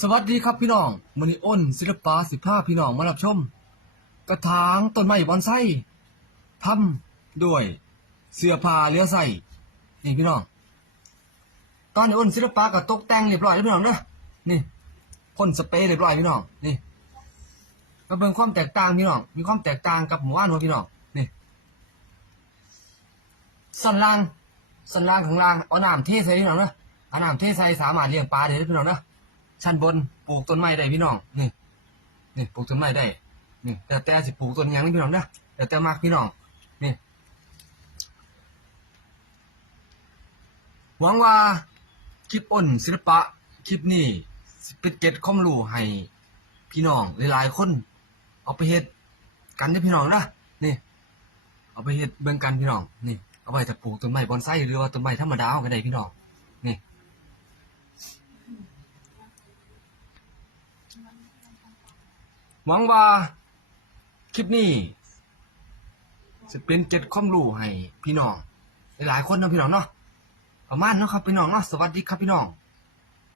สวัสดีครับพี่น้องมอนิอ้นศิลปะสิภาพี่น้องมารับชม กระถางต้นไม้บอนไซทำด้วยเสื้อผ้าเหลือใส่นี่พี่น้อง ตอนนี้อ้นศิลปะก็ตกแต่งเรียบร้อยแล้วพี่น้องเด้อนี่พ่นสเปรย์เรียบร้อยพี่น้องนี่ก็เป็นความแตกต่างพี่น้อง มีความแตกต่างกับหมู่บ้านของพี่น้องนี่ส่วนล่างส่วนล่างของล่างเอาน้ำเทใส่พี่น้องเด้อเอาน้ำเทใส่สามารถเลี้ยงปลาได้พี่น้องเด้อ ชั้นบนปลูกต้นไม้ได้พี่น้องนี่นี่ปลูกต้นไม้ได้นี่แต่แต่สิปลูกต้นยังนี่พี่น้องนะแต่แต่มากพี่น้องนี่หวังว่าคลิปอ้นศิลปะคลิปนี้เป็นเก็ดความรู้ให้พี่น้องหลายๆคนเอาไปเฮ็ดกันเด้พี่น้องนะนี่ เอาไปเฮ็ดเบิ่งกันพี่น้องนี่เอาไปจะปลูกต้นไม้บอนไซหรือว่าต้นไม้ธรรมดาเอาก็ได้พี่น้องนี่ หวังว่าคลิปนี้จะเป็นเจ็ดความรู้ให้พี่น้อง หลายๆคนเนาะพี่น้องเนาะประมาณเนาะครับพี่น้องเนาะสวัสดีครับพี่น้อง